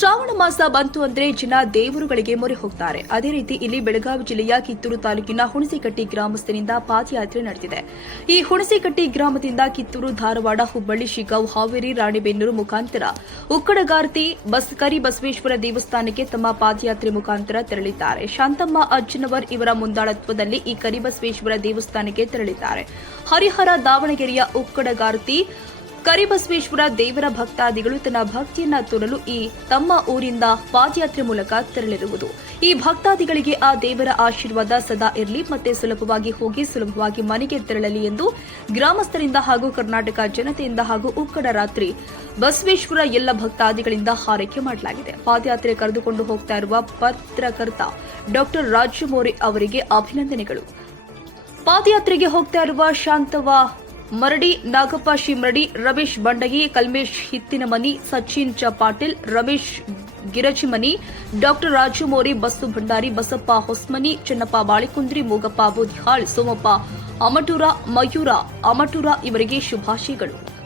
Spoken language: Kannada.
ಶ್ರಾವಣ ಮಾಸ ಬಂತು ಅಂದ್ರೆ ಜನ ದೇವರುಗಳಿಗೆ ಮೊರೆ ಹೋಗ್ತಾರೆ. ಅದೇ ರೀತಿ ಇಲ್ಲಿ ಬೆಳಗಾವಿ ಜಿಲ್ಲೆಯ ಕಿತ್ತೂರು ತಾಲೂಕಿನ ಹುಣಸಿಕಟ್ಟಿ ಗ್ರಾಮಸ್ಥರಿಂದ ಪಾದಯಾತ್ರೆ ನಡೆದಿದೆ. ಈ ಹುಣಸಿಕಟ್ಟಿ ಗ್ರಾಮದಿಂದ ಕಿತ್ತೂರು, ಧಾರವಾಡ, ಹುಬ್ಬಳ್ಳಿ ಶಿಗಾವ್ ಹಾವೇರಿ, ರಾಣಿಬೆನ್ನೂರು ಮುಖಾಂತರ ಉಕ್ಕಡಗಾರ್ತಿ ಬಸ್ ಕರಿ ಬಸವೇಶ್ವರ ದೇವಸ್ಥಾನಕ್ಕೆ ತಮ್ಮ ಪಾದಯಾತ್ರೆ ಮುಖಾಂತರ ತೆರಳಿದ್ದಾರೆ. ಶಾಂತಮ್ಮ, ಅಜ್ಜನವರ್ ಇವರ ಮುಂದಾಳತ್ವದಲ್ಲಿ ಈ ಕರಿಬಸವೇಶ್ವರ ದೇವಸ್ಥಾನಕ್ಕೆ ತೆರಳಿದ್ದಾರೆ. ಹರಿಹರ ದಾವಣಗೆರೆಯ ಉಕ್ಕಡಗಾರ್ತಿ ಕರಿಬಸವೇಶ್ವರ ದೇವರ ಭಕ್ತಾದಿಗಳು ತನ್ನ ಭಕ್ತಿಯನ್ನ ತೋರಲು ಈ ತಮ್ಮ ಊರಿಂದ ಪಾದಯಾತ್ರೆ ಮೂಲಕ ತೆರಳಿರುವುದು. ಈ ಭಕ್ತಾದಿಗಳಿಗೆ ಆ ದೇವರ ಆಶೀರ್ವಾದ ಸದಾ ಇರಲಿ ಮತ್ತೆ ಸುಲಭವಾಗಿ ಹೋಗಿ ಸುಲಭವಾಗಿ ಮನೆಗೆ ತೆರಳಲಿ ಎಂದು ಗ್ರಾಮಸ್ಥರಿಂದ ಹಾಗೂ ಕರ್ನಾಟಕ ಜನತೆಯಿಂದ ಹಾಗೂ ಉಕ್ಕಡ ರಾತ್ರಿ ಬಸವೇಶ್ವರ ಎಲ್ಲ ಭಕ್ತಾದಿಗಳಿಂದ ಹಾರೈಕೆ ಮಾಡಲಾಗಿದೆ. ಪಾದಯಾತ್ರೆ ಕರೆದುಕೊಂಡು ಹೋಗ್ತಾ ಇರುವ ಪತ್ರಕರ್ತ ಡಾಕ್ಟರ್ ರಾಜ್ ಮೋರೆ ಅವರಿಗೆ ಅಭಿನಂದನೆಗಳು. ಪಾದಯಾತ್ರೆಗೆ ಹೋಗ್ತಾ ಇರುವ ಶಾಂತವ ಮರಡಿ ನಾಗಪ್ಪ ಶಿಮರಡಿ ರಮೇಶ್ ಬಂಡಗಿ, ಕಲ್ಮೇಶ್ ಹಿತ್ತಿನಮನಿ, ಸಚಿನ್ ಚ ಪಾಟೀಲ್ ರಮೇಶ್ ಗಿರಜಿಮನಿ ಡಾಕ್ಟರ್ ರಾಜು ಮೋರಿ ಬಸ್ಸು ಭಂಡಾರಿ, ಬಸಪ್ಪ ಹೊಸ್ಮನಿ, ಚೆನ್ನಪ್ಪ ಬಾಳಿಕುಂದ್ರಿ, ಮೂಗಪ್ಪ ಬೋಧಿಹಾಳ್ ಸೋಮಪ್ಪ ಅಮಟೂರ, ಮಯೂರ, ಅಮಟೂರ ಇವರಿಗೆ ಶುಭಾಶಯಗಳು.